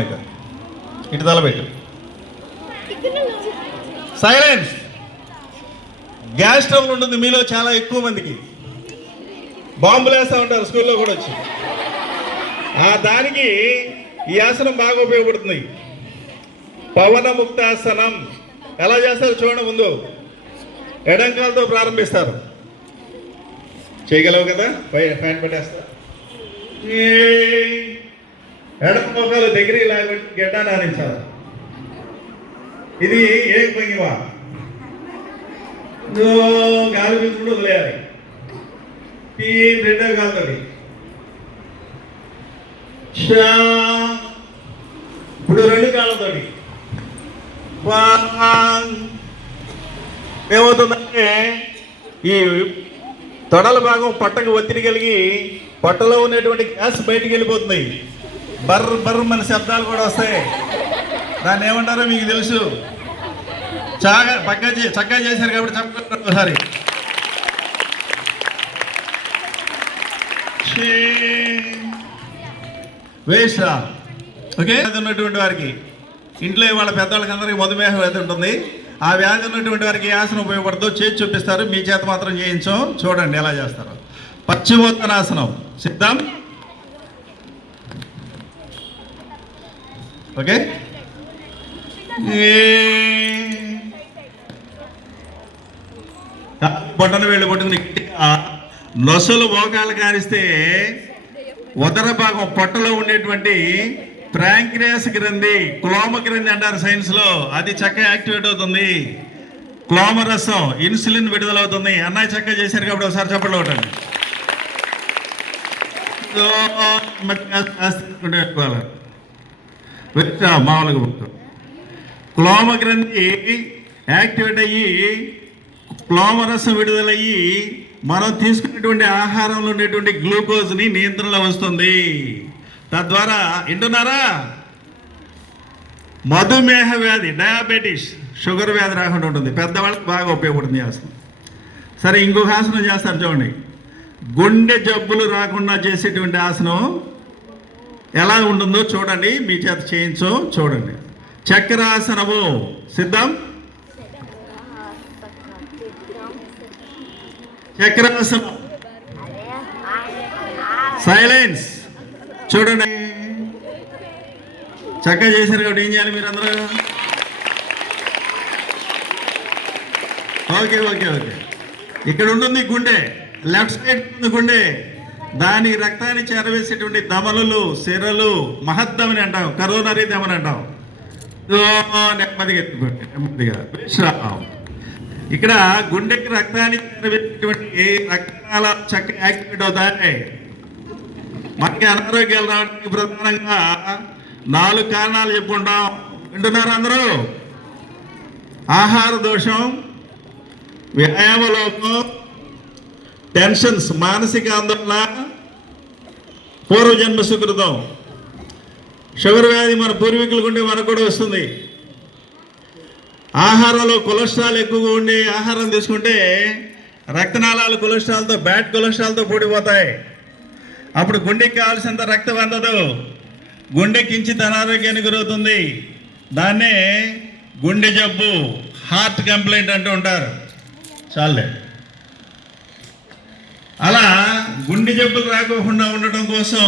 మనకు. ఇటు తలపెట్టు. Silence. Gas trouble ఉంటుంది మీలో చాలా ఎక్కువ మందికి. బాంబులు వేస్తూ ఉంటారు స్కూల్లో కూడా వచ్చి. దానికి ఈ ఆసనం బాగా ఉపయోగపడుతుంది. పవన ముక్తాసనం. ఎలా చేస్తారు చూడండి. ముందు ఎడంకాలతో ప్రారంభిస్తారు. చేయగలవు కదా? ఫ్యాన్ పెట్టేస్తారు. ఎడం మోకాలు దగ్గర లాగబెట్టి గడ్డాన్ని ఆనించాలి. ఇది ఏ భంగిమా? గాలి పీల్చుకుంటూ వదిలేయాలి. రెండో కాలుతోటి. ఇప్పుడు రెండు కాళ్ళతోటి. ఏమవుతుందంటే ఈ తొడల భాగం పట్టకు ఒత్తిడి కలిగి పొట్టలో ఉన్నటువంటి గ్యాస్ బయటికి వెళ్ళిపోతుంది. బర్ర బర్ర మన శబ్దాలు కూడా వస్తాయి. దాన్ని ఏమంటారో మీకు తెలుసు. చక్కగా చేశారు కాబట్టి చెప్పండి ఒకసారి. వేస్ట్. ఓకే. ఉన్నటువంటి వారికి ఇంట్లో వాళ్ళ పెద్దవాళ్ళకి అందరికీ మధుమేహ వ్యాధి ఉంటుంది. ఆ వ్యాధి ఉన్నటువంటి వారికి ఏ ఆసనం ఉపయోగపడుతుందో చేసి చూపిస్తారు. మీ చేత మాత్రం చేయించాం. చూడండి ఎలా చేస్తారు. పశ్చిమోత్తనాసనం. సిద్ధం. ఓకే. బొట్టను వేళ్ళు పట్టుకుని నొసలు మోకాలు కానిస్తే ఉదర భాగం పొట్టలో ఉండేటువంటి ప్యాంక్రియాస్ గ్రంథి, క్లోమ గ్రంథి అంటారు సైన్స్ లో, అది చక్కగా యాక్టివేట్ అవుతుంది. క్లోమరసం, ఇన్సులిన్ విడుదలవుతుంది. అన్నయ్య చక్కగా చేశారు కాబట్టి ఒకసారి చెప్పండి. ఒకటండి మామూలుగా క్లోమ గ్రంథి యాక్టివేట్ అయ్యి క్లోమరసం విడుదలయ్యి మనం తీసుకునేటువంటి ఆహారంలో ఉండేటువంటి గ్లూకోజ్ని నియంత్రణలో వస్తుంది. తద్వారా వింటున్నారా? మధుమేహ వ్యాధి, డయాబెటీస్, షుగర్ వ్యాధి రాకుండా ఉంటుంది. పెద్దవాళ్ళకి బాగా ఉపయోగపడుతుంది ఆసనం. సరే, ఇంకొక ఆసనం చేస్తారు చూడండి. గుండె జబ్బులు రాకుండా చేసేటువంటి ఆసనం ఎలా ఉంటుందో చూడండి. మీ చేత చేయించో చూడండి. చక్రాసనము. సిద్ధం. చక్రాసనం. సైలెన్స్. చూడండి. చక్కగా చేశారు కాబట్టి ఏం చేయాలి మీరు అందరూ? Okay okay okay. ఇక్కడ ఉంటుంది గుండె, లెఫ్ట్ సైడ్ ఉంది గుండె. దానికి రక్తాన్ని చేరవేసేటువంటి దమనులు, సిరలు, మహద్దమని అంటాం, కరోనరీ దమని అంటాం. నెమ్మదిగా ఎత్తుకోండి, నెమ్మదిగా. ఇక్కడ గుండెకి రక్తాన్ని చేరవేసేటువంటి రక్తనాళాలు చక్కగా యాక్టివేట్ అవుతాయి. మనకి అనారోగ్యాలు రావడానికి ప్రధానంగా 4 కారణాలు చెప్పుకుంటాం. వింటున్నారు అందరూ? ఆహార దోషం, వ్యాయామ లోపం, టెన్షన్స్, మానసిక ఆందోళన, పూర్వజన్మ సుకృతం. షుగర్ వ్యాధి మన పూర్వీకులకు ఉంటే మనకు కూడా వస్తుంది. ఆహారంలో కొలెస్ట్రాల్ ఎక్కువగా ఉండి ఆహారం తీసుకుంటే రక్తనాళాలు కొలెస్ట్రాల్తో, బ్యాడ్ కొలెస్ట్రాల్తో పూడిపోతాయి. అప్పుడు గుండెకి కావాల్సినంత రక్తం అందదు. గుండె కించిత్ అనారోగ్యానికి గురవుతుంది. దాన్నే గుండె జబ్బు, హార్ట్ కంప్లైంట్ అంటూ ఉంటారు. చాలే. అలా గుండె జబ్బులు రాకోకుండా ఉండటం కోసం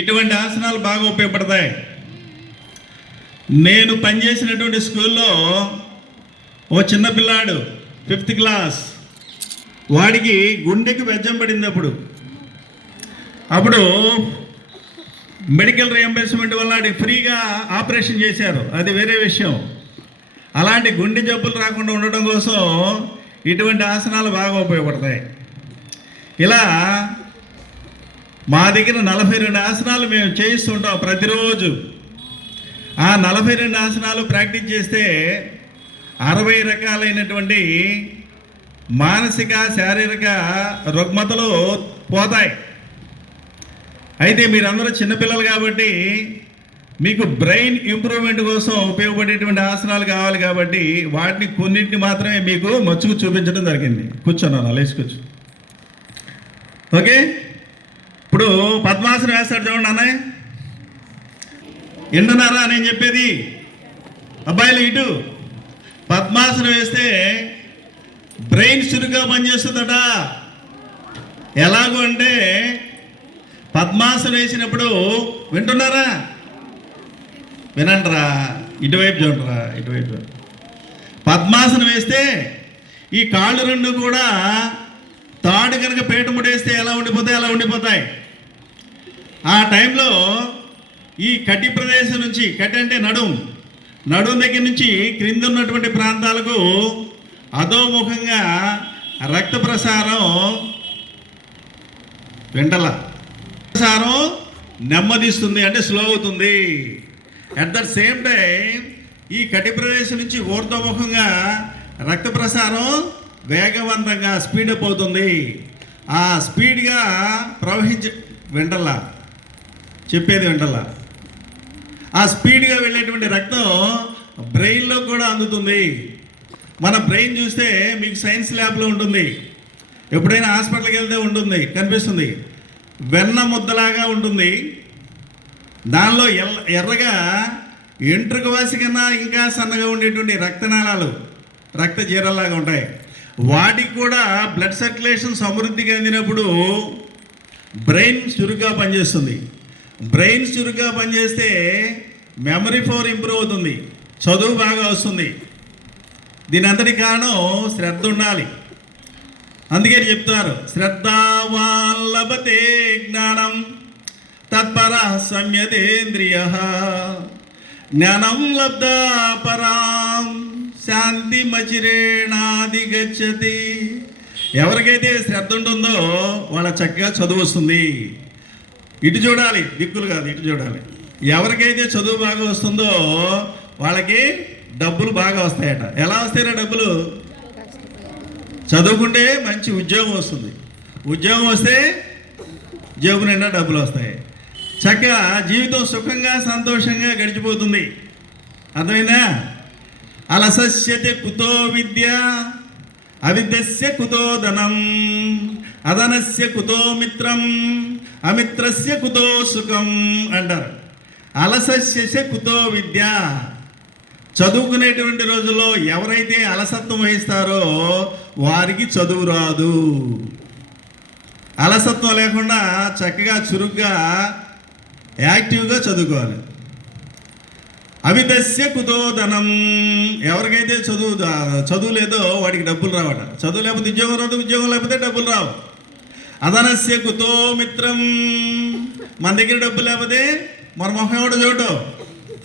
ఇటువంటి ఆసనాలు బాగా ఉపయోగపడతాయి. నేను పనిచేసినటువంటి స్కూల్లో ఓ చిన్నపిల్లాడు 5th క్లాస్, వాడికి గుండెకి బెజ్జం పడింది. అప్పుడు మెడికల్ రియంబర్స్మెంట్ వల్ల వాడికి ఫ్రీగా ఆపరేషన్ చేశారు. అది వేరే విషయం. అలాంటి గుండె జబ్బులు రాకుండా ఉండటం కోసం ఇటువంటి ఆసనాలు బాగా ఉపయోగపడతాయి. ఇలా మా దగ్గర 42 ఆసనాలు మేము చేయిస్తుంటాం ప్రతిరోజు. ఆ 42 ఆసనాలు ప్రాక్టీస్ చేస్తే 60 రకాలైనటువంటి మానసిక, శారీరక రుగ్మతలు పోతాయి. అయితే మీరందరూ చిన్నపిల్లలు కాబట్టి మీకు బ్రెయిన్ ఇంప్రూవ్మెంట్ కోసం ఉపయోగపడేటువంటి ఆసనాలు కావాలి కాబట్టి వాటిని కొన్నింటిని మాత్రమే మీకు మచ్చుకు చూపించడం జరిగింది. కూర్చోన్నాను, లేచుకోవచ్చు. ఓకే. ఇప్పుడు పద్మాసనం వేస్తాడు చూడండి అన్నయ్య. వింటున్నారా నేను చెప్పేది? అబ్బాయిలు ఇటు. పద్మాసనం వేస్తే బ్రెయిన్ చురుగ్గా పనిచేస్తుందట. ఎలాగో అంటే పద్మాసనం వేసినప్పుడు, వింటున్నారా? వినండిరా, ఇటువైపు చూడరా, ఇటువైపు. పద్మాసనం వేస్తే ఈ కాళ్ళు రెండు కూడా తాడు కనుక పేట ముడేస్తే ఎలా ఉండిపోతాయి, అలా ఉండిపోతాయి. ఆ టైంలో ఈ కటి ప్రదేశం నుంచి, కటి అంటే నడుం దగ్గర నుంచి క్రింద ఉన్నటువంటి ప్రాంతాలకు అధోముఖంగా రక్త ప్రసారం ప్రసారం నెమ్మదిస్తుంది, అంటే స్లో అవుతుంది. అట్ ద సేమ్ టైం ఈ కటి ప్రదేశం నుంచి ఊర్ధ్వముఖంగా రక్త ప్రసారం వేగవంతంగా స్పీడప్ అవుతుంది. ఆ స్పీడ్గా చెప్పేది వింటల్లా. ఆ స్పీడ్గా వెళ్ళేటువంటి రక్తం బ్రెయిన్లో కూడా అందుతుంది. మన బ్రెయిన్ చూస్తే మీకు సైన్స్ ల్యాబ్లో ఉంటుంది, ఎప్పుడైనా హాస్పిటల్కి వెళ్తే ఉంటుంది, కనిపిస్తుంది. వెన్న ముద్దలాగా ఉంటుంది. దానిలో ఎర్రగా ఎంట్రుక వాసి కన్నా ఇంకా సన్నగా ఉండేటువంటి రక్తనాళాలు, రక్త జీరల్లాగా ఉంటాయి. వాటికి కూడా బ్లడ్ సర్క్యులేషన్ సమృద్ధిగా అందినప్పుడు బ్రెయిన్ చురుగ్గా పనిచేస్తుంది. బ్రెయిన్ చురుగ్గా పనిచేస్తే మెమరీ పవర్ ఇంప్రూవ్ అవుతుంది, చదువు బాగా వస్తుంది. దీని అంతటి కారణం శ్రద్ధ ఉండాలి. అందుకే చెప్తారు, శ్రద్ధావాన్ లభతే జ్ఞానం తత్పర సంయతేంద్రియ జ్ఞానం లబ్ధా పరాం శాంతి మచిరేణాది గచ్చతి. ఎవరికైతే శ్రద్ధ ఉంటుందో వాళ్ళ చక్కగా చదువు వస్తుంది. ఇటు చూడాలి, దిక్కులు కాదు, ఇటు చూడాలి. ఎవరికైతే చదువు బాగా వస్తుందో వాళ్ళకి డబ్బులు బాగా వస్తాయట. ఎలా వస్తాయరా డబ్బులు? చదువుకుంటే మంచి ఉద్యోగం వస్తుంది. ఉద్యోగం వస్తే జేబు నిండా డబ్బులు వస్తాయి. చక్కగా జీవితం సుఖంగా సంతోషంగా గడిచిపోతుంది. అర్థమైందా? అలసస్యతే కుతో విద్య అవిద్యస్య కుతో ధనం అధనస్య కుతో మిత్రం అమిత్రస్య కుతో సుఖం అంటారు. అలసస్య కుతో విద్య. చదువుకునేటువంటి రోజుల్లో ఎవరైతే అలసత్వం వహిస్తారో వారికి చదువు రాదు. అలసత్వం లేకుండా చక్కగా చురుగ్గా యాక్టివ్గా చదువుకోవాలి. అవిదస్య కుతో ధనం. ఎవరికైతే చదువు లేదో వాడికి డబ్బులు రావట. చదువు లేకపోతే ఉద్యోగం రాదు, ఉద్యోగం లేకపోతే డబ్బులు రావు. అధనస్య కుతో మిత్రం. మన దగ్గర డబ్బులు లేకపోతే మన మొహం ఎవడో చూడు.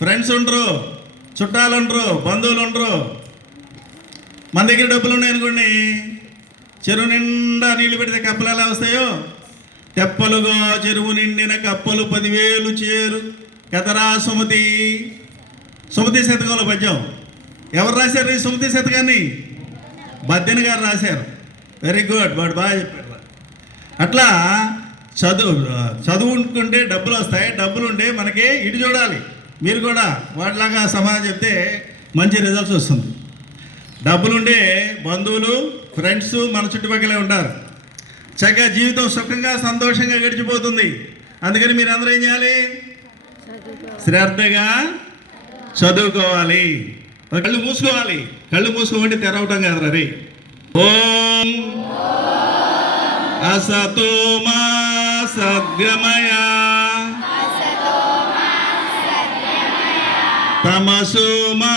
ఫ్రెండ్స్ ఉండరు, చుట్టాలు ఉండరు, బంధువులు ఉండరు. మన దగ్గర డబ్బులు ఉన్నాయనుకోండి, చెరువు నిండా నీళ్లు పెడితే కప్పలు ఎలా వస్తాయో, తెప్పలుగా చెరువు నిండిన కప్పలు 10,000 చేరు కదరా సుమతి. సుమతి శతకంలో పద్యం ఎవరు రాశారు? ఈ సుమతి శతకాన్ని బద్దెన గారు రాశారు. వెరీ గుడ్, వాడు బాగా చెప్పారు. అట్లా చదువుకుంటే డబ్బులు వస్తాయి. డబ్బులు ఉంటే మనకి ఇటు చూడాలి. మీరు కూడా వాటిలాగా సమాధానం చెప్తే మంచి రిజల్ట్స్ వస్తుంది. డబ్బులుండే బంధువులు, ఫ్రెండ్స్ మన చుట్టుపక్కలే ఉంటారు. చక్కగా జీవితం సుఖంగా సంతోషంగా గడిచిపోతుంది. అందుకని మీరు అందరూ ఏం చేయాలి? శ్రద్ధగా చదువుకోవాలి. కళ్ళు మూసుకోవాలి. కళ్ళు మూసుకోమంటే తెరవటం కాదు రే. ఓం అసతో మా సద్గమయ తమసో మా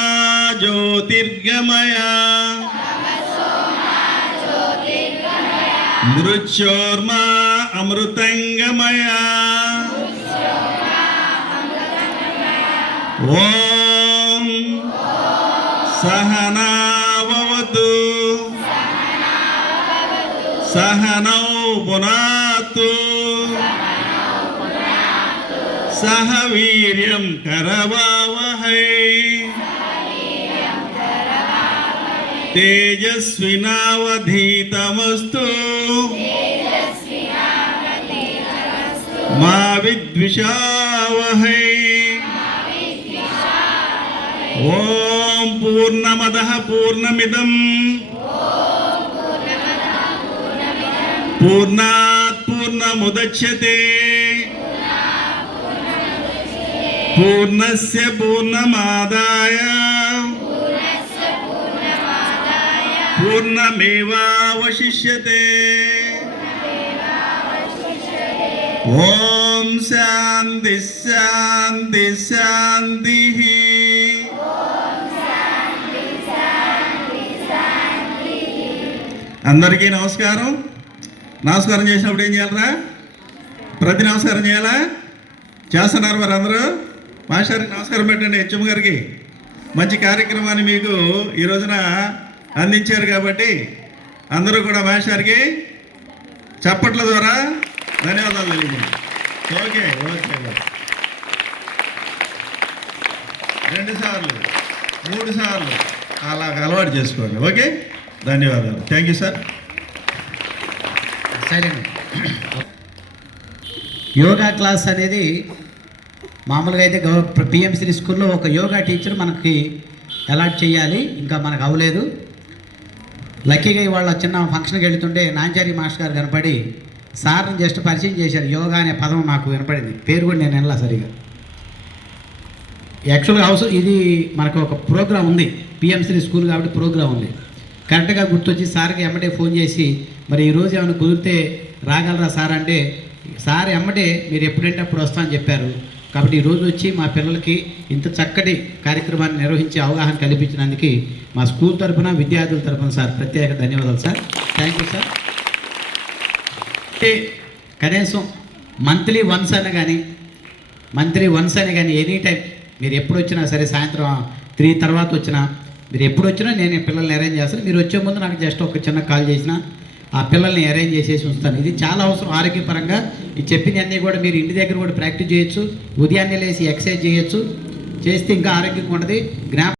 జ్యోతిర్గమయ మృత్యోర్మా అమృతంగమయ. ఓం సహనావతు సహనౌ పునాతు సహ వీర్యం కరవావహై తేజస్వినావధీతమస్తు మా విద్విషావహై. ఓం పూర్ణమదః పూర్ణమిదం పూర్ణాత్ పూర్ణముదచ్యతే పూర్ణస్య పూర్ణమాదాయ పూర్ణమేవావశిష్యతే. ఓం శాంతి శాంతి శాంతి. అందరికీ నమస్కారం. నమస్కారం చేసినప్పుడు ఏం చేయాలరా? ప్రతి నమస్కారం చేయాలా? చేస్తున్నారు మరి అందరూ? మాస్టర్కి నమస్కారం పెట్టండి. హెచ్ఎం గారికి మంచి కార్యక్రమాన్ని మీకు ఈ రోజున అందించారు కాబట్టి అందరూ కూడా మాస్టర్కి చప్పట్ల ద్వారా ధన్యవాదాలు తెలియజేయండి. Okay okay. 2 సార్లు 3 సార్లు అలా అలవాటు చేసుకోండి. ఓకే, ధన్యవాదాలు. Thank you sir. Silent. Yoga class అనేది మామూలుగా అయితే పిఎంసి స్కూల్లో ఒక యోగా టీచర్ మనకి అలాట్ చేయాలి, ఇంకా మనకు అవ్వలేదు. లక్కీగా ఇవాళ చిన్న ఫంక్షన్కి వెళుతుంటే నాంచారి మాస్టర్ గారు కనపడి సార్ని జస్ట్ పరిచయం చేశారు. యోగా అనే పదం నాకు వినపడింది, పేరు కూడా నేను వినలా సరిగా. యాక్చువల్గా ఇది మనకు ఒక ప్రోగ్రాం ఉంది, పిఎంసి స్కూల్ కాబట్టి ప్రోగ్రాం ఉంది. కరెక్ట్గా గుర్తొచ్చి సార్కి ఎమ్మటే ఫోన్ చేసి మరి ఈరోజు ఏమైనా కుదిరితే రాగలరా సార్ అంటే, సార్ ఎమ్మటే మీరు ఎప్పుడంటే అప్పుడు వస్తామని చెప్పారు. కాబట్టి ఈరోజు వచ్చి మా పిల్లలకి ఇంత చక్కటి కార్యక్రమాన్ని నిర్వహించి అవగాహన కల్పించినందుకు మా స్కూల్ తరఫున విద్యార్థుల తరఫున సార్ ప్రత్యేక ధన్యవాదాలు సార్. Thank you sir. కనీసం మంత్లీ వన్స్ అని కానీ ఎనీ టైం మీరు ఎప్పుడు వచ్చినా సరే, సాయంత్రం 3 తర్వాత వచ్చినా, మీరు ఎప్పుడు వచ్చినా నేను పిల్లల్ని అరేంజ్ చేస్తాను. మీరు వచ్చే ముందు నాకు జస్ట్ ఒక చిన్న కాల్ చేసినా ఆ పిల్లల్ని అరేంజ్ చేసేసి ఉంచుతాను. ఇది చాలా అవసరం ఆరోగ్యపరంగా. ఈ చెప్పినవన్నీ కూడా మీరు ఇంటి దగ్గర కూడా ప్రాక్టీస్ చేయొచ్చు. ఉదయాన్నే లేసి ఎక్సర్సైజ్ చేయొచ్చు, చేస్తే ఇంకా ఆరోగ్యంగా ఉంటుంది.